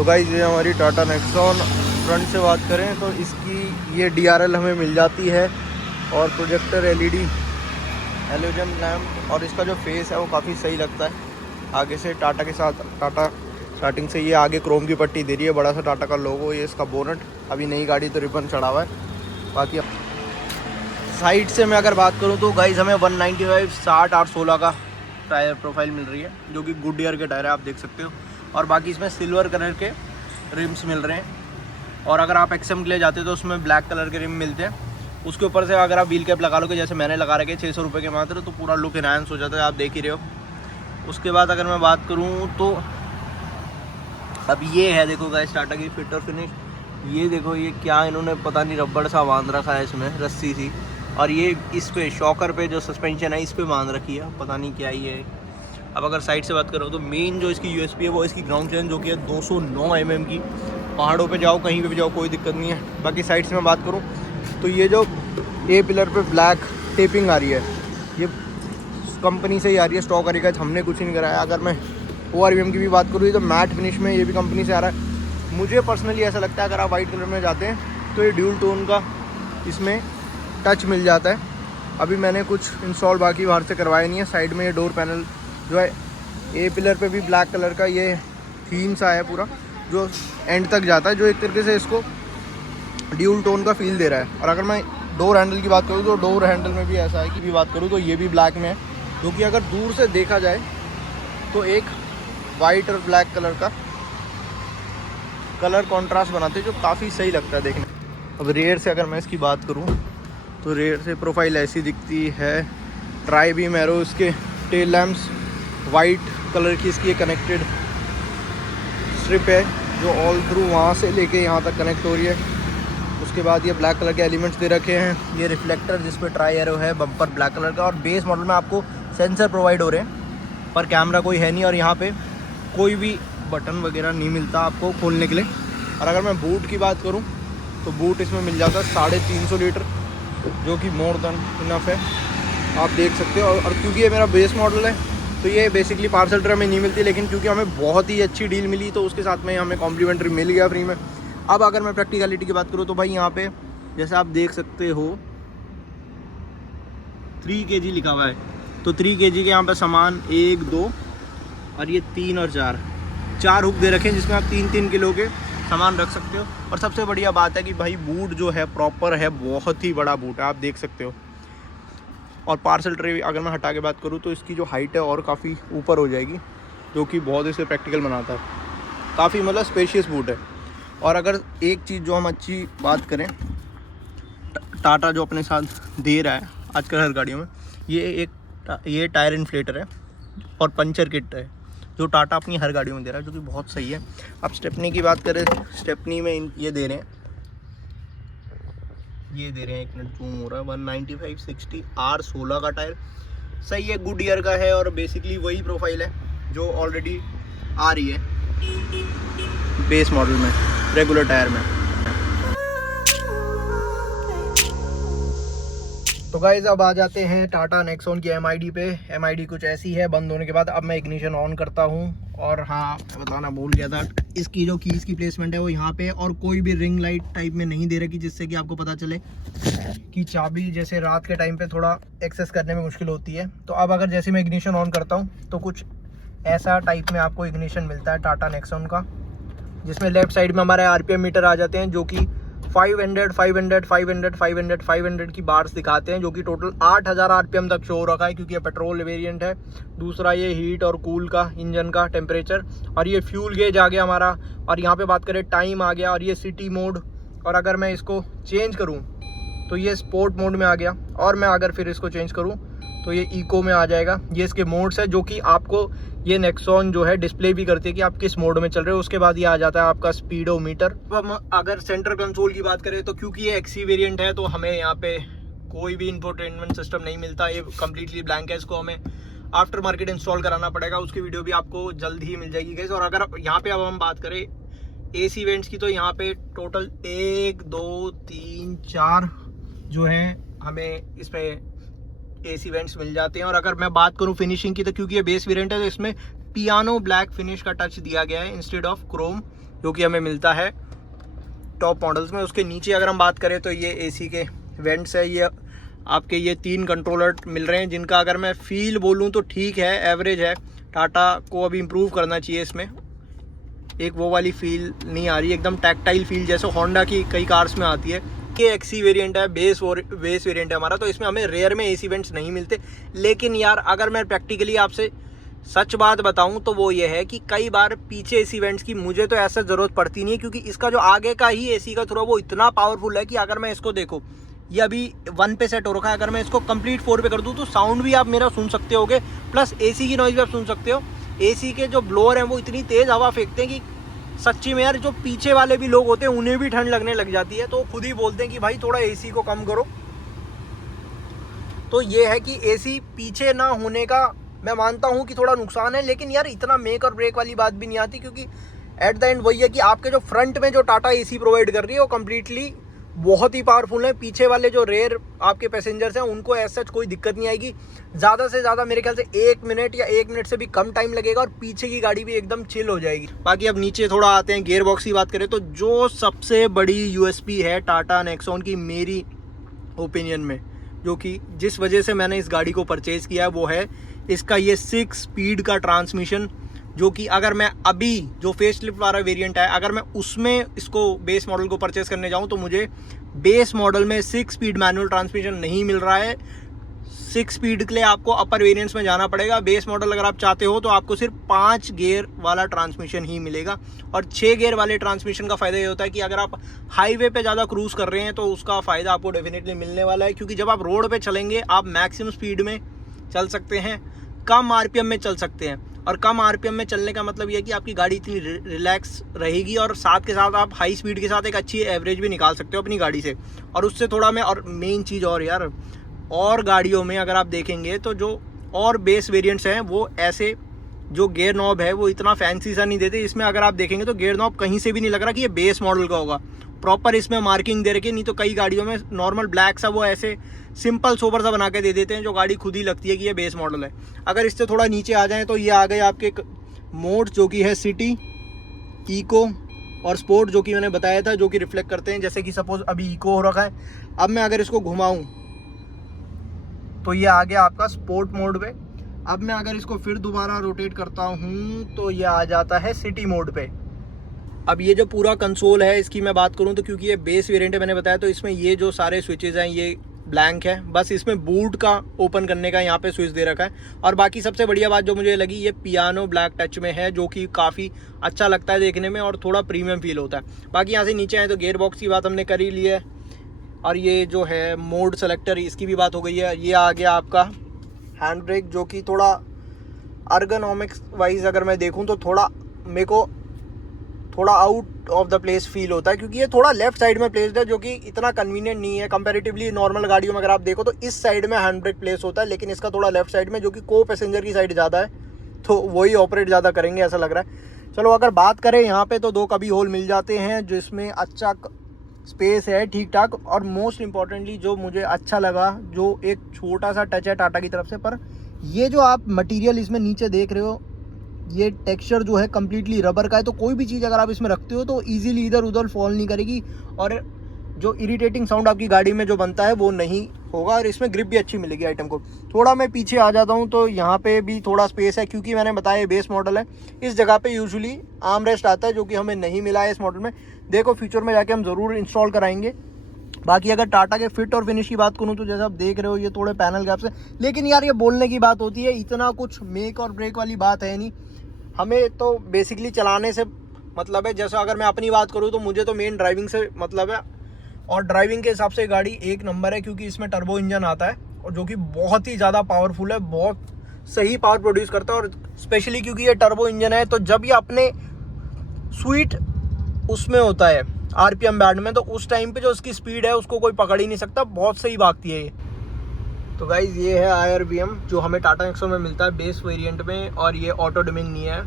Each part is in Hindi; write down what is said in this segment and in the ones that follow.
तो गाइस ये हमारी टाटा नेक्सॉन। फ्रंट से बात करें तो इसकी ये DRL हमें मिल जाती है और प्रोजेक्टर LED हेलोजन लैम्प, और इसका जो फेस है वो काफ़ी सही लगता है। आगे से टाटा के साथ टाटा स्टार्टिंग से ये आगे क्रोम की पट्टी दे रही है, बड़ा सा टाटा का लोगो। ये इसका बोनट, अभी नई गाड़ी तो रिबन चढ़ा हुआ है। बाकी साइड से मैं अगर बात करूँ तो गाइस हमें 195 60 और 16 का टायर प्रोफाइल मिल रही है, जो कि गुडियर के टायर है, आप देख सकते हो। और बाकी इसमें सिल्वर कलर के रिम्स मिल रहे हैं। और अगर आप XM के लिए जाते हो तो उसमें ब्लैक कलर के रिम मिलते हैं। उसके ऊपर से अगर आप व्हील कैप लगा लोगे, जैसे मैंने लगा रखे 600 रुपये के मात्र, तो पूरा लुक इनहांस हो जाता है, आप देख ही रहे हो। उसके बाद अगर मैं बात करूँ तो अब ये है, देखो गाइस टाटा की फिट और फिनिश। ये देखो, ये क्या इन्होंने पता नहीं रबड़ सा बांध रखा है इसमें, रस्सी सी। और ये इस पे शॉकर पे जो सस्पेंशन है इस पे बांध रखी है, पता नहीं क्या ही है। अब अगर साइड से बात करो तो मेन जो इसकी USP है वो इसकी ग्राउंड क्लियरेंस, जो कि है 209 mm की। पहाड़ों पे जाओ, कहीं पे भी जाओ, कोई दिक्कत नहीं है। बाकी साइड से मैं बात करूँ तो ये जो A पिलर पे ब्लैक टेपिंग आ रही है, ये कंपनी से ही आ रही है, स्टॉक करेगा, हमने कुछ नहीं कराया। अगर मैं ORVM की भी बात करूँ तो मैट फिनिश में ये भी कंपनी से आ रहा है। मुझे पर्सनली ऐसा लगता है अगर आप वाइट कलर में जाते हैं तो ये ड्यूल टोन का इसमें टच मिल जाता है। अभी मैंने कुछ इंस्टॉल बाकी बाहर से करवाया नहीं है। साइड में ये डोर पैनल जो है A पिलर पे भी ब्लैक कलर का ये थीम सा है पूरा, जो एंड तक जाता है, जो एक तरीके से इसको ड्यूल टोन का फील दे रहा है। और अगर मैं डोर हैंडल की बात करूँ तो डोर हैंडल में भी ऐसा है कि भी बात करूँ तो ये भी ब्लैक में है, जो कि अगर दूर से देखा जाए तो एक वाइट और ब्लैक कलर का कलर कॉन्ट्रास्ट बनाते हैं, जो काफ़ी सही लगता है देखने। अब रेयर से अगर मैं इसकी बात करूँ तो रेयर से प्रोफाइल ऐसी दिखती है। ट्राई बीम एरो, इसके टेल लैम्प्स वाइट कलर की इसकी कनेक्टेड स्ट्रिप है, जो ऑल थ्रू वहाँ से लेके यहाँ तक कनेक्ट हो रही है। उसके बाद ये ब्लैक कलर के एलिमेंट्स दे रखे हैं। ये रिफ्लेक्टर जिस पे ट्राई एरो है, बम्पर ब्लैक कलर का। और बेस मॉडल में आपको सेंसर प्रोवाइड हो रहे हैं, पर कैमरा कोई है नहीं। और यहाँ पे कोई भी बटन वगैरह नहीं मिलता आपको खोलने के लिए। और अगर मैं बूट की बात करूँ तो बूट इसमें मिल जाता है 350 लीटर, जो कि मोर देन इनफ है, आप देख सकते हो। और क्योंकि ये मेरा बेस मॉडल है तो ये बेसिकली पार्सल ट्रे में नहीं मिलती, लेकिन क्योंकि हमें बहुत ही अच्छी डील मिली तो उसके साथ में हमें कॉम्प्लीमेंट्री मिल गया फ्री में। अब अगर मैं प्रैक्टिकलिटी की बात करूँ तो भाई यहाँ पे जैसे आप देख सकते हो 3 kg लिखा हुआ है, तो 3 kg के यहाँ पे सामान 1 2 और ये 3 और 4 हुक दे रखे हैं, जिसमें आप 3-3 किलो के सामान रख सकते हो। और सबसे बढ़िया बात है कि भाई बूट जो है प्रॉपर है, बहुत ही बड़ा बूट है, आप देख सकते हो। और पार्सल ट्रे अगर मैं हटा के बात करूँ तो इसकी जो हाइट है और काफ़ी ऊपर हो जाएगी, जो कि बहुत इसे प्रैक्टिकल बनाता है। काफ़ी मतलब स्पेशियस बूट है। और अगर एक चीज़ जो हम अच्छी बात करें, टाटा जो अपने साथ दे रहा है आजकल हर गाड़ियों में, ये टायर इन्फ्लेटर है और पंचर किट है, जो टाटा अपनी हर गाड़ियों में दे रहा है, जो कि बहुत सही है। अब स्टेपनी की बात करें, स्टेपनी में ये दे रहे हैं, एक मिनट जूम हो रहा है, 195 60 R16 का टायर सही है, गुडियर का है। और बेसिकली वही प्रोफाइल है जो ऑलरेडी आ रही है बेस मॉडल में, रेगुलर टायर में। तो गाइज अब आ जाते हैं टाटा नेक्सॉन की MID पे। MID कुछ ऐसी है बंद होने के बाद। अब मैं इग्निशन ऑन करता हूँ। और हाँ, बताना भूल गया था, इसकी जो कीज़ की प्लेसमेंट है वो यहाँ पे, और कोई भी रिंग लाइट टाइप में नहीं दे रखी, जिससे कि आपको पता चले कि चाबी जैसे रात के टाइम पे थोड़ा एक्सेस करने में मुश्किल होती है। तो अब अगर जैसे मैं इग्निशन ऑन करता हूँ तो कुछ ऐसा टाइप में आपको इग्निशन मिलता है टाटा नेक्सॉन का, जिसमें लेफ्ट साइड में हमारे RPM मीटर आ जाते हैं, जो कि 500, 500, 500, 500, 500 की बार्स दिखाते हैं, जो कि टोटल 8000 RPM तक शो हो रखा है, क्योंकि ये पेट्रोल वेरिएंट है। दूसरा ये हीट और कूल का इंजन का टेम्परेचर, और ये फ्यूल गेज आ गया हमारा। और यहाँ पे बात करें टाइम आ गया, और ये सिटी मोड। और अगर मैं इसको चेंज करूँ तो ये स्पोर्ट मोड में आ गया, और मैं अगर फिर इसको चेंज करूँ तो ये इको में आ जाएगा। ये इसके मोड्स है, जो कि आपको ये नेक्सॉन जो है डिस्प्ले भी करती है कि आप किस मोड में चल रहे हो। उसके बाद ये आ जाता है आपका स्पीडोमीटर। अब हम अगर सेंटर कंसोल की बात करें तो क्योंकि ये XC वेरिएंट है तो हमें यहाँ पे कोई भी इंफोटेनमेंट सिस्टम नहीं मिलता, ये कम्प्लीटली ब्लैंक है। इसको हमें आफ्टर मार्केट इंस्टॉल कराना पड़ेगा, उसकी वीडियो भी आपको जल्द ही मिल जाएगी गाइस। और अगर यहाँ पे अब हम बात करें AC वेंट्स की, तो यहाँ पे टोटल 1 2 3 4 जो हैं हमें इस पे AC वेंट्स मिल जाते हैं। और अगर मैं बात करूं फिनिशिंग की, तो क्योंकि ये बेस वेरिएंट है तो इसमें पियानो ब्लैक फिनिश का टच दिया गया है इंस्टेड ऑफ क्रोम जो कि हमें मिलता है टॉप मॉडल्स में। उसके नीचे अगर हम बात करें तो ये एसी के वेंट्स है, ये आपके ये 3 कंट्रोलर मिल रहे हैं, जिनका अगर मैं फील बोलूँ तो ठीक है, एवरेज है। टाटा को अभी इम्प्रूव करना चाहिए इसमें, एक वो वाली फील नहीं आ रही, एकदम टैक्टाइल फील जैसे होंडा की कई कार्स में आती है। ये एक्सी वेरिएंट है, बेस वेरिएंट है हमारा, तो इसमें हमें रेयर में एसी वेंट्स नहीं मिलते। लेकिन यार अगर मैं प्रैक्टिकली आपसे सच बात बताऊं तो वो ये है कि कई बार पीछे एसी वेंट्स की मुझे तो ऐसा ज़रूरत पड़ती नहीं है, क्योंकि इसका जो आगे का ही एसी का थ्रो वो इतना पावरफुल है कि अगर मैं इसको देखो, ये अभी 1 पे सेट हो रखा है, अगर मैं इसको कंप्लीट 4 पे कर दूं तो साउंड भी आप मेरा सुन सकते होगे, प्लस एसी की नॉइज़ भी आप सुन सकते हो। एसी के जो ब्लोअर हैं वो इतनी तेज़ हवा फेंकते हैं कि सच्ची में यार जो पीछे वाले भी लोग होते हैं उन्हें भी ठंड लगने लग जाती है, तो खुद ही बोलते हैं कि भाई थोड़ा एसी को कम करो। तो ये है कि एसी पीछे ना होने का मैं मानता हूँ कि थोड़ा नुकसान है, लेकिन यार इतना मेक और ब्रेक वाली बात भी नहीं आती, क्योंकि एट द एंड वही है कि आपके जो फ्रंट में जो टाटा एसी प्रोवाइड कर रही है वो कम्प्लीटली बहुत ही पावरफुल है। पीछे वाले जो रेयर आपके पैसेंजर्स हैं उनको ऐसा कोई दिक्कत नहीं आएगी। ज़्यादा से ज़्यादा मेरे ख्याल से 1 मिनट या 1 मिनट से भी कम टाइम लगेगा, और पीछे की गाड़ी भी एकदम चिल हो जाएगी। बाकी अब नीचे थोड़ा आते हैं, गियर बॉक्स की बात करें तो जो सबसे बड़ी यूएसपी है टाटा नेक्सॉन की मेरी ओपिनियन में, जो कि जिस वजह से मैंने इस गाड़ी को परचेज़ किया है, वो है इसका ये 6 स्पीड का ट्रांसमिशन, जो कि अगर मैं अभी जो फेस लिफ्ट वाला वेरिएंट है अगर मैं उसमें इसको बेस मॉडल को परचेस करने जाऊं तो मुझे बेस मॉडल में 6 स्पीड मैनुअल ट्रांसमिशन नहीं मिल रहा है। 6 स्पीड के लिए आपको अपर वेरिएंट्स में जाना पड़ेगा। बेस मॉडल अगर आप चाहते हो तो आपको सिर्फ 5 गियर वाला ट्रांसमिशन ही मिलेगा, और 6 गियर वाले ट्रांसमिशन का फ़ायदा ये होता है कि अगर आप हाईवे पे ज़्यादा क्रूज़ कर रहे हैं तो उसका फ़ायदा आपको डेफिनेटली मिलने वाला है, क्योंकि जब आप रोड पे चलेंगे आप मैक्सिमम स्पीड में चल सकते हैं, कम आरपीएम में चल सकते हैं। और कम आरपीएम में चलने का मतलब ये है कि आपकी गाड़ी इतनी रिलैक्स रहेगी, और साथ के साथ आप हाई स्पीड के साथ एक अच्छी एवरेज भी निकाल सकते हो अपनी गाड़ी से। और उससे थोड़ा मैं, और मेन चीज़ और यार, और गाड़ियों में अगर आप देखेंगे तो जो और बेस वेरिएंट्स हैं वो ऐसे जो गियर नॉब है वो इतना फैंसी सा नहीं देते। इसमें अगर आप देखेंगे तो गियर नॉब कहीं से भी नहीं लग रहा कि ये बेस मॉडल का होगा, प्रॉपर इसमें मार्किंग दे रखी। नहीं तो कई गाड़ियों में नॉर्मल ब्लैक सा वो ऐसे सिंपल सोबर सा बना के दे देते हैं, जो गाड़ी खुद ही लगती है कि ये बेस मॉडल है। अगर इससे थोड़ा नीचे आ जाएं तो ये आ गए आपके मोड्स, जो कि है सिटी, इको और स्पोर्ट, जो कि मैंने बताया था, जो कि रिफ्लेक्ट करते हैं। जैसे कि सपोज अभी इको हो रखा है, अब मैं अगर इसको घुमाऊँ तो ये आ गया आपका स्पोर्ट मोड पे। अब मैं अगर इसको फिर दोबारा रोटेट करता हूँ तो ये आ जाता है सिटी मोड पे। अब ये जो पूरा कंसोल है इसकी मैं बात करूँ तो क्योंकि ये बेस वेरिएंट है मैंने बताया, तो इसमें ये जो सारे स्विचेस हैं ये ब्लैंक है, बस इसमें बूट का ओपन करने का यहाँ पे स्विच दे रखा है। और बाकी सबसे बढ़िया बात जो मुझे लगी, ये पियानो ब्लैक टच में है, जो कि काफ़ी अच्छा लगता है देखने में और थोड़ा प्रीमियम फील होता है। बाकी यहाँ से नीचे आए तो गियर बॉक्स की बात हमने कर ही ली है, और ये जो है मोड सेलेक्टर इसकी भी बात हो गई है। ये आ गया आपका हैंड ब्रेक, जो कि थोड़ा अर्गोनॉमिक्स वाइज अगर मैं देखूँ तो थोड़ा मेरे को थोड़ा out of the place feel होता है, क्योंकि ये थोड़ा लेफ्ट साइड में प्लेस्ड है, जो कि इतना कन्वीनियंट नहीं है कंपैरेटिवली। नॉर्मल गाड़ियों में अगर आप देखो तो इस साइड में हैंड ब्रेक प्लेस होता है, लेकिन इसका थोड़ा लेफ्ट साइड में, जो कि को पैसेंजर की साइड ज़्यादा है, तो वही ऑपरेट ज़्यादा करेंगे ऐसा लग रहा है। चलो अगर बात करें यहाँ पे तो 2 कभी होल मिल जाते हैं, जिसमें अच्छा स्पेस है ठीक ठाक। और मोस्ट इम्पॉर्टेंटली जो मुझे अच्छा लगा, जो एक छोटा सा टच है टाटा की तरफ से, पर ये जो आप मटेरियल इसमें नीचे देख रहे हो, ये टेक्सचर जो है कम्प्लीटली रबर का है, तो कोई भी चीज़ अगर आप इसमें रखते हो तो इजीली इधर उधर फॉल नहीं करेगी, और जो इरिटेटिंग साउंड आपकी गाड़ी में जो बनता है वो नहीं होगा, और इसमें ग्रिप भी अच्छी मिलेगी आइटम को। थोड़ा मैं पीछे आ जाता हूँ तो यहाँ पे भी थोड़ा स्पेस है, क्योंकि मैंने बताया बेस मॉडल है, इस जगह पे यूजुअली आर्म रेस्ट आता है, जो कि हमें नहीं मिला है इस मॉडल में। देखो फ्यूचर में जाके हम ज़रूर इंस्टॉल कराएंगे। बाकी अगर टाटा के फिट और फिनिश की बात करूँ तो जैसे आप देख रहे हो ये थोड़े पैनल गैप्स है, लेकिन यार ये बोलने की बात होती है, इतना कुछ मेक और ब्रेक वाली बात है नहीं। हमें तो बेसिकली चलाने से मतलब है। जैसे अगर मैं अपनी बात करूँ तो मुझे तो मेन ड्राइविंग से मतलब है, और ड्राइविंग के हिसाब से गाड़ी एक नंबर है, क्योंकि इसमें टर्बो इंजन आता है और जो कि बहुत ही ज़्यादा पावरफुल है, बहुत सही पावर प्रोड्यूस करता है। और स्पेशली क्योंकि ये टर्बो इंजन है तो जब ये अपने स्वीट उसमें होता है आरपीएम बैंड में, तो उस टाइम पे जो उसकी स्पीड है उसको कोई पकड़ ही नहीं सकता, बहुत सही भागती है ये। तो गाइज़ ये है IRBM जो हमें टाटा नेक्सॉन में मिलता है बेस वेरिएंट में, और ये ऑटो डिमिंग नहीं है,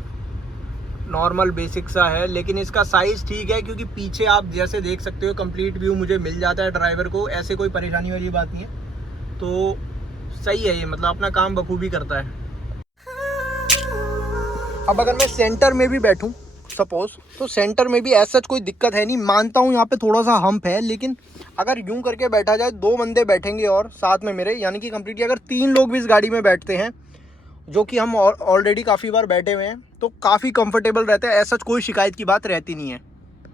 नॉर्मल बेसिक सा है। लेकिन इसका साइज़ ठीक है, क्योंकि पीछे आप जैसे देख सकते हो कंप्लीट व्यू मुझे मिल जाता है ड्राइवर को, ऐसे कोई परेशानी वाली बात नहीं है। तो सही है ये, मतलब अपना काम बखूबी करता है। अब अगर मैं सेंटर में भी बैठूं सपोज, तो सेंटर में भी ऐसा कोई दिक्कत है नहीं। मानता हूँ यहाँ पे थोड़ा सा हम्प है, लेकिन अगर यूं करके बैठा जाए, 2 बंदे बैठेंगे और साथ में मेरे, यानी कि कम्प्लीटली अगर 3 लोग भी इस गाड़ी में बैठते हैं, जो कि हम ऑलरेडी काफ़ी बार बैठे हुए हैं, तो काफ़ी कंफर्टेबल रहता है। ऐसा कोई शिकायत की बात रहती नहीं है।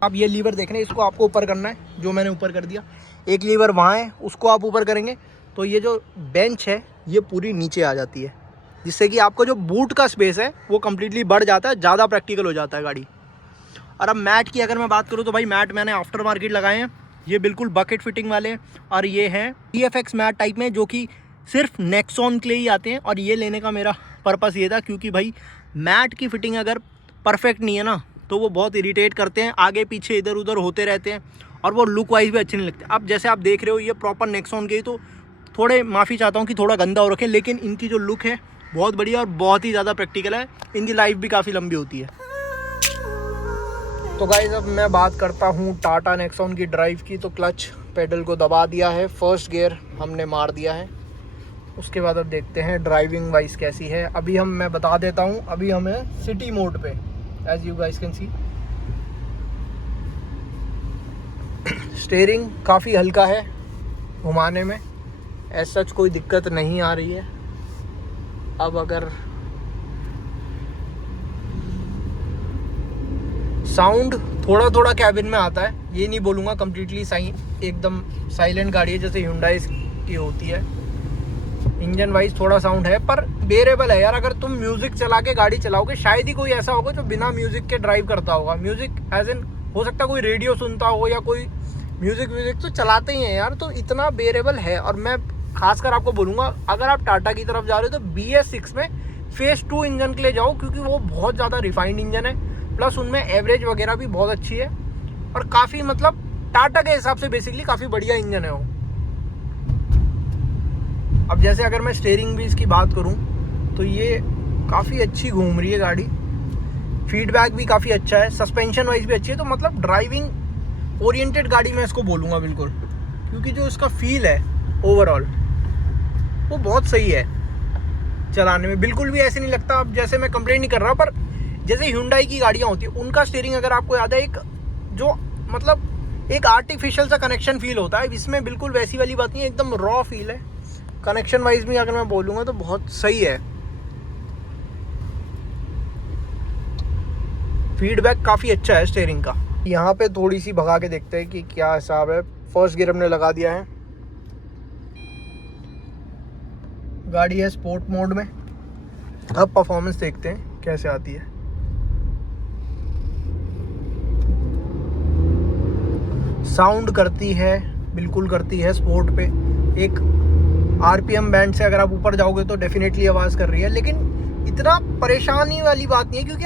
आप ये लीवर देख रहे हैं, इसको आपको ऊपर करना है, जो मैंने ऊपर कर दिया। एक लीवर वहाँ है, उसको आप ऊपर करेंगे तो ये जो बेंच है ये पूरी नीचे आ जाती है, जिससे कि आपका जो बूट का स्पेस है वो कम्प्लीटली बढ़ जाता है, ज़्यादा प्रैक्टिकल हो जाता है गाड़ी। और अब मैट की अगर मैं बात करूँ तो भाई मैट मैंने आफ्टर मार्केट लगाए हैं, ये बिल्कुल बकेट फिटिंग वाले हैं, और ये हैं TFX मैट टाइप में, जो कि सिर्फ नेक्सॉन के लिए ही आते हैं। और ये लेने का मेरा पर्पस ये था, क्योंकि भाई मैट की फिटिंग अगर परफेक्ट नहीं है ना, तो वो बहुत इरिटेट करते हैं, आगे पीछे इधर उधर होते रहते हैं, और वो लुक वाइज भी अच्छे नहीं लगते। अब जैसे आप देख रहे हो ये प्रॉपर नेक्सॉन के ही, तो थोड़े माफ़ी चाहता हूँ कि थोड़ा गंदा हो रखे, लेकिन इनकी जो लुक है बहुत बढ़िया और बहुत ही ज़्यादा प्रैक्टिकल है। इनकी लाइफ भी काफ़ी लंबी होती है। तो गाइस अब मैं बात करता हूँ टाटा नेक्सॉन की ड्राइव की। तो क्लच पेडल को दबा दिया है, फर्स्ट गियर हमने मार दिया है। उसके बाद अब देखते हैं ड्राइविंग वाइज कैसी है। अभी मैं बता देता हूँ, अभी हम हैं सिटी मोड पे, as you guys can see. Steering काफ़ी हल्का है घुमाने में, एज सच कोई दिक्कत नहीं आ रही है। अब अगर साउंड थोड़ा थोड़ा कैबिन में आता है, ये नहीं बोलूँगा कम्प्लीटली एकदम साइलेंट गाड़ी है जैसे Hyundai की होती है। इंजन वाइज थोड़ा साउंड है, पर बेरेबल है यार। अगर तुम म्यूज़िक चला के गाड़ी चलाओगे, शायद ही कोई ऐसा होगा जो बिना म्यूज़िक के ड्राइव करता होगा। म्यूज़िक एज इन हो सकता है कोई रेडियो सुनता हो या कोई म्यूज़िक तो चलाते ही हैं यार, तो इतना बेरेबल है। और मैं खासकर आपको बोलूँगा, अगर आप टाटा की तरफ जा रहे हो तो BS6 में फेज़ 2 इंजन के लिए जाओ, क्योंकि वो बहुत ज़्यादा रिफाइंड इंजन है, प्लस उनमें एवरेज वगैरह भी बहुत अच्छी है, और काफ़ी मतलब टाटा के हिसाब से बेसिकली काफ़ी बढ़िया इंजन है वो। अब जैसे अगर मैं स्टीयरिंग भी इसकी बात करूं, तो ये काफ़ी अच्छी घूम रही है गाड़ी, फीडबैक भी काफ़ी अच्छा है, सस्पेंशन वाइज भी अच्छी है। तो मतलब ड्राइविंग ओरिएंटेड गाड़ी मैं इसको बोलूँगा बिल्कुल, क्योंकि जो इसका फील है ओवरऑल वो बहुत सही है चलाने में। बिल्कुल भी ऐसे नहीं लगता, अब जैसे मैं कंप्लेन नहीं कर रहा, पर जैसे Hyundai की गाड़ियाँ होती है, उनका स्टीयरिंग अगर आपको याद है, एक जो मतलब एक आर्टिफिशियल सा कनेक्शन फील होता है, इसमें बिल्कुल वैसी वाली बात नहीं है, एकदम रॉ फील है। कनेक्शन वाइज भी अगर मैं बोलूँगा तो बहुत सही है, फीडबैक काफ़ी अच्छा है स्टीयरिंग का। यहाँ पे थोड़ी सी भगा के देखते हैं कि क्या हिसाब है। फर्स्ट गियर हमने लगा दिया है, गाड़ी है स्पोर्ट मोड में। अब परफॉर्मेंस देखते हैं कैसे आती है। साउंड करती है, बिल्कुल करती है स्पोर्ट पे। एक RPM बैंड से अगर आप ऊपर जाओगे तो डेफिनेटली आवाज़ कर रही है, लेकिन इतना परेशानी वाली बात नहीं है, क्योंकि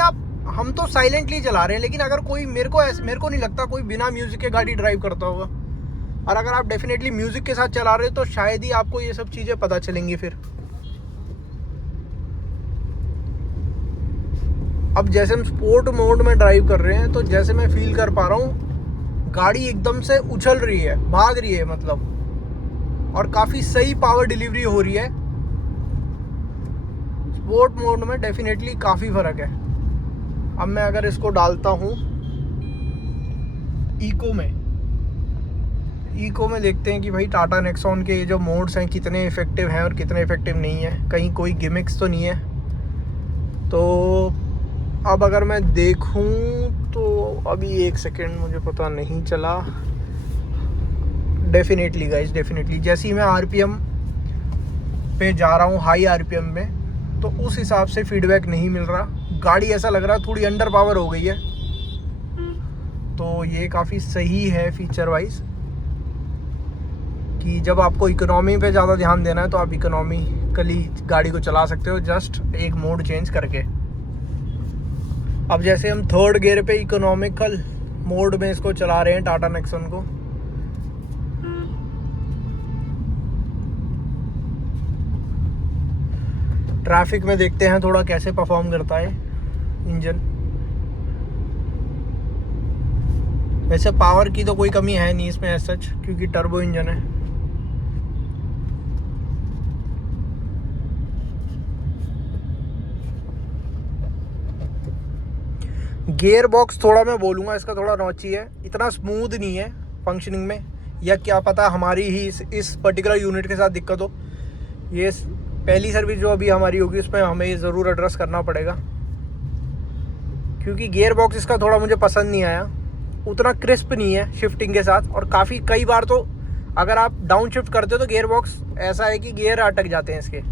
हम तो साइलेंटली चला रहे हैं। लेकिन अगर कोई मेरे को नहीं लगता कोई बिना म्यूज़िक के गाड़ी ड्राइव करता होगा, और अगर आप डेफिनेटली म्यूज़िक के साथ चला रहे हो तो शायद ही आपको ये सब चीज़ें पता चलेंगी। फिर अब जैसे हम स्पोर्ट मोड में ड्राइव कर रहे हैं, तो जैसे मैं फील कर पा रहा हूँ गाड़ी एकदम से उछल रही है, भाग रही है मतलब, और काफ़ी सही पावर डिलीवरी हो रही है। स्पोर्ट मोड में डेफिनेटली काफ़ी फ़र्क है। अब मैं अगर इसको डालता हूँ इको में देखते हैं कि भाई टाटा नेक्सॉन के ये जो मोड्स हैं कितने इफ़ेक्टिव हैं और कितने इफ़ेक्टिव नहीं है, कहीं कोई गिमिक्स तो नहीं है। तो अब अगर मैं देखूं तो अभी 1 सेकेंड, मुझे पता नहीं चला। डेफिनेटली गाइस, डेफिनेटली जैसे ही मैं RPM पे जा रहा हूँ, हाई RPM में, तो उस हिसाब से फीडबैक नहीं मिल रहा। गाड़ी ऐसा लग रहा है थोड़ी अंडर पावर हो गई है, तो ये काफ़ी सही है फीचर वाइज, कि जब आपको इकोनॉमी पे ज़्यादा ध्यान देना है तो आप इकोनॉमिकली गाड़ी को चला सकते हो, जस्ट एक मोड चेंज करके। अब जैसे हम 3rd गियर पे इकोनॉमिकल मोड में इसको चला रहे हैं टाटा नेक्सॉन को, ट्रैफिक में देखते हैं थोड़ा कैसे परफॉर्म करता है इंजन। वैसे पावर की तो कोई कमी है नहीं इसमें एज सच, क्योंकि टर्बो इंजन है। गियर बॉक्स थोड़ा मैं बोलूँगा इसका थोड़ा नौची है, इतना स्मूथ नहीं है फंक्शनिंग में, या क्या पता हमारी ही इस पर्टिकुलर यूनिट के साथ दिक्कत हो। ये पहली सर्विस जो अभी हमारी होगी उसमें हमें ये ज़रूर एड्रेस करना पड़ेगा, क्योंकि गियर बॉक्स इसका थोड़ा मुझे पसंद नहीं आया, उतना क्रिस्प नहीं है शिफ्टिंग के साथ। और काफ़ी कई बार तो अगर आप डाउन शिफ्ट करते हो तो गियर बॉक्स ऐसा है कि गियर अटक जाते हैं इसके।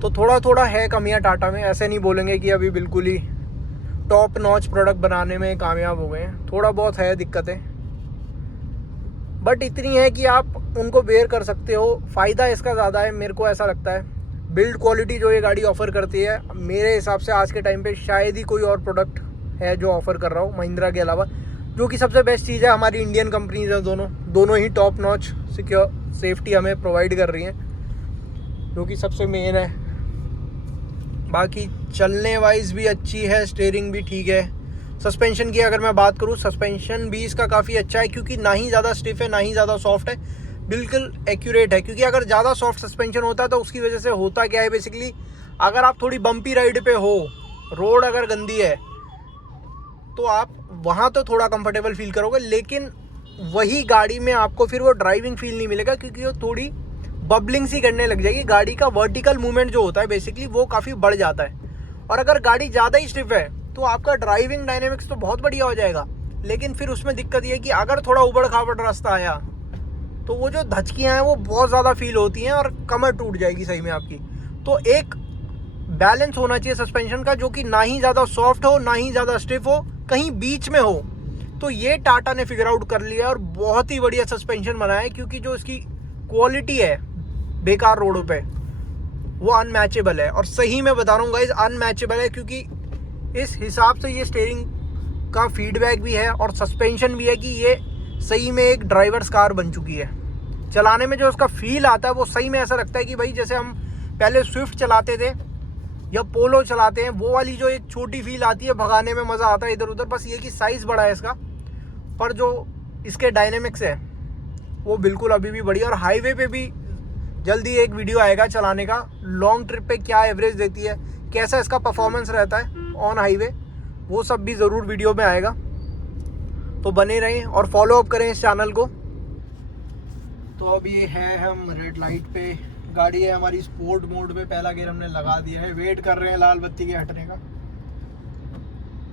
तो थोड़ा थोड़ा है कमियां टाटा में, ऐसे नहीं बोलेंगे कि अभी बिल्कुल ही टॉप नॉच प्रोडक्ट बनाने में कामयाब हो गए हैं, थोड़ा बहुत है दिक्कतें, बट इतनी है कि आप उनको बेयर कर सकते हो। फ़ायदा इसका ज़्यादा है, मेरे को ऐसा लगता है। बिल्ड क्वालिटी जो ये गाड़ी ऑफ़र करती है, मेरे हिसाब से आज के टाइम पे शायद ही कोई और प्रोडक्ट है जो ऑफ़र कर रहा हो महिंद्रा के अलावा, जो कि सबसे बेस्ट चीज़ है। हमारी इंडियन कंपनीज हैं दोनों ही टॉप नॉच सिक्योर सेफ्टी हमें प्रोवाइड कर रही हैं, जो कि सबसे मेन है। बाकी चलने वाइज भी अच्छी है, स्टीयरिंग भी ठीक है। सस्पेंशन की अगर मैं बात करूँ, सस्पेंशन भी इसका काफ़ी अच्छा है, क्योंकि ना ही ज़्यादा स्टिफ है ना ही ज़्यादा सॉफ्ट है, बिल्कुल एक्यूरेट है। क्योंकि अगर ज़्यादा सॉफ्ट सस्पेंशन होता है तो उसकी वजह से होता क्या है बेसिकली, अगर आप थोड़ी बम्पी राइड पे हो, रोड अगर गंदी है तो आप वहाँ तो थोड़ा कंफर्टेबल फील करोगे, लेकिन वही गाड़ी में आपको फिर वो ड्राइविंग फील नहीं मिलेगा, क्योंकि वो थोड़ी बबलिंग सी करने लग जाएगी। गाड़ी का वर्टिकल मूवमेंट जो होता है बेसिकली वो काफ़ी बढ़ जाता है। और अगर गाड़ी ज़्यादा ही स्टिफ है तो आपका ड्राइविंग डायनेमिक्स तो बहुत बढ़िया हो जाएगा, लेकिन फिर उसमें दिक्कत ये है कि अगर थोड़ा उबड़ खाबड़ रास्ता आया तो वो जो धचकियाँ हैं वो बहुत ज़्यादा फील होती हैं और कमर टूट जाएगी सही में आपकी। तो एक बैलेंस होना चाहिए सस्पेंशन का, जो कि ना ही ज़्यादा सॉफ्ट हो ना ही ज़्यादा स्टिफ हो, कहीं बीच में हो। तो ये टाटा ने फिगर आउट कर लिया और बहुत ही बढ़िया सस्पेंशन बनाया है, क्योंकि जो इसकी क्वालिटी है बेकार रोडों पे वो अनमैचेबल है। और सही में बता रहा हूँ गाइस, अनमैचेबल है, क्योंकि इस हिसाब से ये स्टीयरिंग का फीडबैक भी है और सस्पेंशन भी है कि ये सही में एक ड्राइवर्स कार बन चुकी है। चलाने में जो उसका फील आता है वो सही में ऐसा लगता है कि भाई जैसे हम पहले स्विफ्ट चलाते थे या पोलो चलाते हैं, वो वाली जो एक छोटी फील आती है, भगाने में मज़ा आता है इधर उधर। बस ये कि साइज़ बड़ा है इसका, पर जो इसके डायनेमिक्स है वो बिल्कुल अभी भी बढ़िया। और हाईवे पे भी जल्दी एक वीडियो आएगा चलाने का, लॉन्ग ट्रिप पे क्या एवरेज देती है, कैसा इसका परफॉर्मेंस रहता है ऑन हाईवे, वो सब भी ज़रूर वीडियो में आएगा। तो बने रहें और फॉलो अप करें इस चैनल को। तो अब ये है हम रेड लाइट पे, गाड़ी है हमारी स्पोर्ट मोड पे, पहला गियर हमने लगा दिया है, वेट कर रहे हैं लाल बत्ती के हटने का।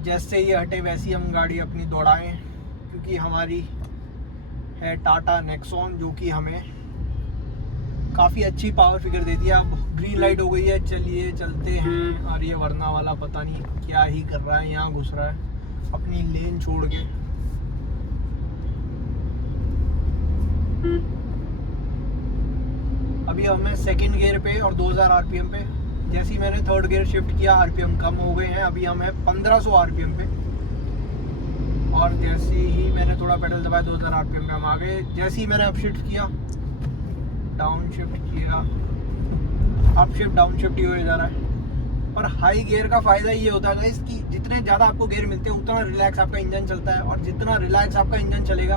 जैसे ये हटे वैसी हम गाड़ी अपनी दौड़ाएं, क्योंकि हमारी है टाटा नेक्सॉन, जो कि हमें काफ़ी अच्छी पावर फिगर देती है। अब ग्रीन लाइट हो गई है, चलिए चलते हैं। और ये वरना वाला पता नहीं क्या ही कर रहा है, यहाँ घुस रहा है अपनी लेन छोड़ के। अभी हमें सेकंड गियर पे और 2000 आरपीएम पे, जैसे ही मैंने थर्ड गियर शिफ्ट किया आरपीएम कम हो गए हैं, अभी हम हैं 1500 आरपीएम पे। और जैसे ही मैंने थोड़ा पेडल दबाया 2000 आरपीएम पे हम आ गए। जैसे ही मैंने अप शिफ्ट किया, डाउन शिफ्ट किया, अप शिफ्ट डाउन शिफ्ट ही हो जा रहा है। पर हाई गियर का फ़ायदा ये होता है कि जितने ज़्यादा आपको गियर मिलते हैं उतना रिलैक्स आपका इंजन चलता है, और जितना रिलैक्स आपका इंजन चलेगा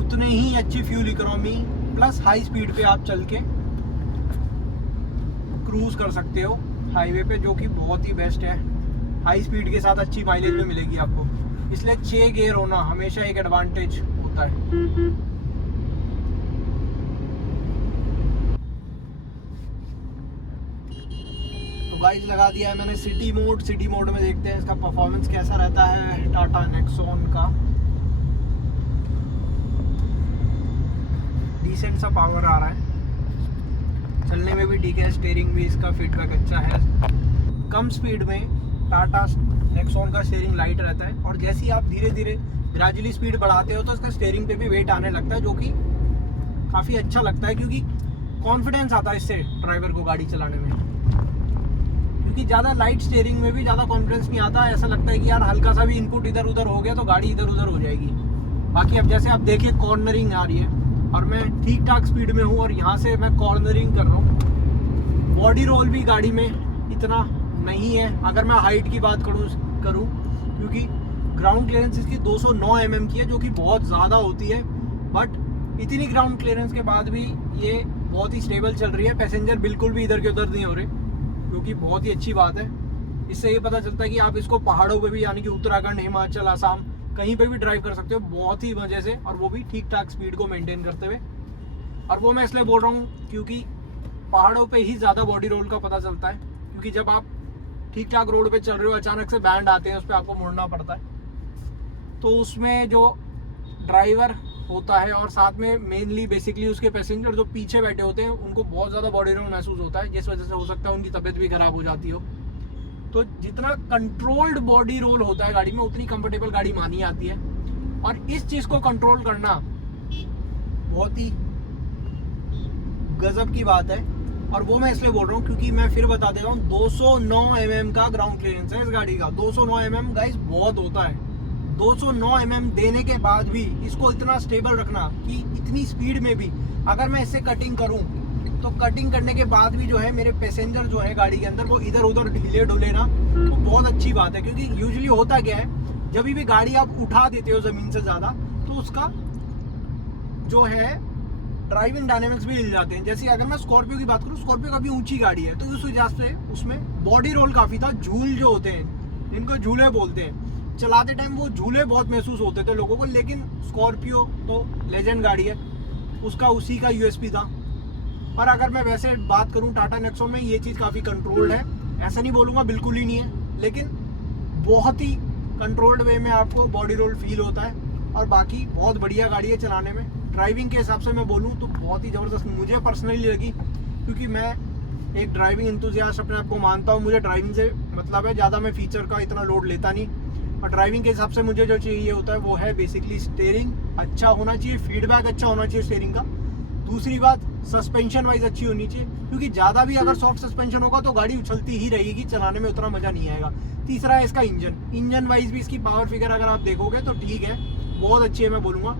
उतने ही अच्छी fuel economy plus high speed पे आप चल के क्रूज कर सकते हो हाईवे पे, जो कि बहुत ही बेस्ट है। हाई स्पीड के साथ अच्छी माइलेज में मिलेगी आपको, इसलिए 6 गियर होना हमेशा एक एडवांटेज होता है। गाइस लगा दिया है मैंने सिटी मोड में देखते हैं इसका परफॉर्मेंस कैसा रहता है टाटा नेक्सॉन का। डिसेंट सा पावर आ रहा है, चलने में भी ठीक है, स्टीयरिंग भी इसका फीडबैक अच्छा है। कम स्पीड में टाटा नेक्सॉन का स्टीयरिंग लाइट रहता है, और जैसे ही आप धीरे धीरे ग्रेजुअली स्पीड बढ़ाते हो तो इसका स्टीयरिंग पे भी वेट आने लगता है, जो कि काफ़ी अच्छा लगता है, क्योंकि कॉन्फिडेंस आता है इससे ड्राइवर को गाड़ी चलाने में। क्योंकि ज़्यादा लाइट स्टीयरिंग में भी ज़्यादा कॉन्फिडेंस नहीं आता, ऐसा लगता है कि यार हल्का सा भी इनपुट इधर उधर हो गया तो गाड़ी इधर उधर हो जाएगी। बाकी अब जैसे आप देखिए कॉर्नरिंग आ रही है और मैं ठीक ठाक स्पीड में हूँ, और यहाँ से मैं कॉर्नरिंग कर रहा हूँ। बॉडी रोल भी गाड़ी में इतना नहीं है अगर मैं हाइट की बात करूँ, क्योंकि ग्राउंड क्लियरेंस इसकी 209 mm की है, जो कि बहुत ज़्यादा होती है। बट इतनी ग्राउंड क्लियरेंस के बाद भी ये बहुत ही स्टेबल चल रही है। पैसेंजर बिल्कुल भी इधर के उधर नहीं हो रहे, जो कि बहुत ही अच्छी बात है। इससे ये पता चलता है कि आप इसको पहाड़ों पे भी, यानी कि उत्तराखंड, हिमाचल, असम, कहीं पे भी ड्राइव कर सकते हो बहुत ही मजे से, और वो भी ठीक ठाक स्पीड को मेंटेन करते हुए। और वो मैं इसलिए बोल रहा हूँ क्योंकि पहाड़ों पे ही ज़्यादा बॉडी रोल का पता चलता है, क्योंकि जब आप ठीक ठाक रोड पे चल रहे हो, अचानक से बैंड आते हैं, उस पर आपको मुड़ना पड़ता है, तो उसमें जो ड्राइवर होता है और साथ में मेनली बेसिकली उसके पैसेंजर जो पीछे बैठे होते हैं, उनको बहुत ज़्यादा बॉडी रोल महसूस होता है, जिस वजह से हो सकता है उनकी तबीयत भी खराब हो जाती हो। तो जितना कंट्रोल्ड बॉडी रोल होता है गाड़ी में, उतनी कंफर्टेबल गाड़ी मानी जाती है। और इस चीज़ को कंट्रोल करना बहुत ही गजब की बात है। और वो मैं इसलिए बोल रहा हूँ क्योंकि मैं फिर बता दे रहा हूँ, 209 mm का ग्राउंड क्लियरेंस है इस गाड़ी का। 209 mm गाइस बहुत होता है। 209 mm देने के बाद भी इसको इतना स्टेबल रखना कि इतनी स्पीड में भी अगर मैं इससे कटिंग करूं, तो कटिंग करने के बाद भी जो है मेरे पैसेंजर जो है गाड़ी के अंदर वो इधर उधर ढीले ढुले ना, तो बहुत अच्छी बात है। क्योंकि यूजुअली होता क्या है, जब भी गाड़ी आप उठा देते हो ज़मीन से ज़्यादा, तो उसका जो है ड्राइविंग डायनेमिक्स भी हिल जाते हैं। जैसे अगर मैं स्कॉर्पियो की बात करूँ, स्कॉर्पियो काफ़ी ऊंची गाड़ी है, तो उस वजह से उसमें बॉडी रोल काफ़ी था। झूल जो होते हैं, जिनको झूले बोलते हैं, चलाते टाइम वो झूले बहुत महसूस होते थे लोगों को। लेकिन स्कॉर्पियो तो लेजेंड गाड़ी है, उसका उसी का यूएसपी था। और अगर मैं वैसे बात करूं, टाटा नेक्सॉन में ये चीज़ काफ़ी कंट्रोल्ड है। ऐसा नहीं बोलूँगा बिल्कुल ही नहीं है, लेकिन बहुत ही कंट्रोल्ड वे में आपको बॉडी रोल फील होता है। और बाकी बहुत बढ़िया गाड़ी है चलाने में। ड्राइविंग के हिसाब से मैं बोलूँ तो बहुत ही ज़बरदस्त मुझे पर्सनली लगी, क्योंकि मैं एक ड्राइविंग एंथुसियास्ट अपने आप को मानता हूँ। मुझे ड्राइविंग से मतलब है, ज़्यादा मैं फीचर का इतना लोड लेता नहीं। और ड्राइविंग के हिसाब से मुझे जो चाहिए होता है वो है बेसिकली स्टीयरिंग अच्छा होना चाहिए, फीडबैक अच्छा होना चाहिए स्टीयरिंग का। दूसरी बात, सस्पेंशन वाइज अच्छी होनी चाहिए, क्योंकि ज़्यादा भी अगर सॉफ्ट सस्पेंशन होगा तो गाड़ी उछलती ही रहेगी, चलाने में उतना मज़ा नहीं आएगा। तीसरा है इसका इंजन वाइज भी इसकी पावर फिगर अगर आप देखोगे तो ठीक है, बहुत अच्छी है मैं बोलूँगा।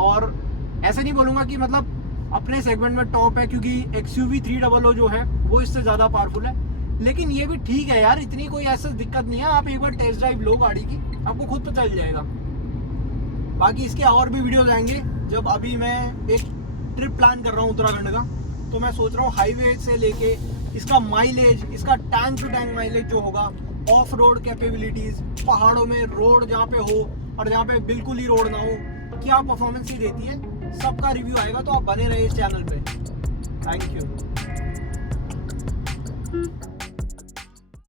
और ऐसा नहीं बोलूँगा कि मतलब अपने सेगमेंट में टॉप है, क्योंकि XUV 300 जो है वो इससे ज़्यादा पावरफुल है। लेकिन ये भी ठीक है यार, इतनी कोई ऐसा दिक्कत नहीं है। आप एक बार टेस्ट ड्राइव लो गाड़ी की, आपको खुद पता चल जाएगा। बाकी इसके और भी वीडियोस आएंगे। जब अभी मैं एक ट्रिप प्लान कर रहा हूँ उत्तराखंड का, तो मैं सोच रहा हूँ हाईवे से लेके इसका माइलेज, इसका टैंक टू टैंक माइलेज जो होगा, ऑफ रोड कैपेबिलिटीज़, पहाड़ों में रोड जहाँ पे हो और जहाँ पे बिल्कुल ही रोड ना हो, क्या परफॉर्मेंस ही देती है, सबका रिव्यू आएगा। तो आप बने रहे इस चैनल पे। Thank you.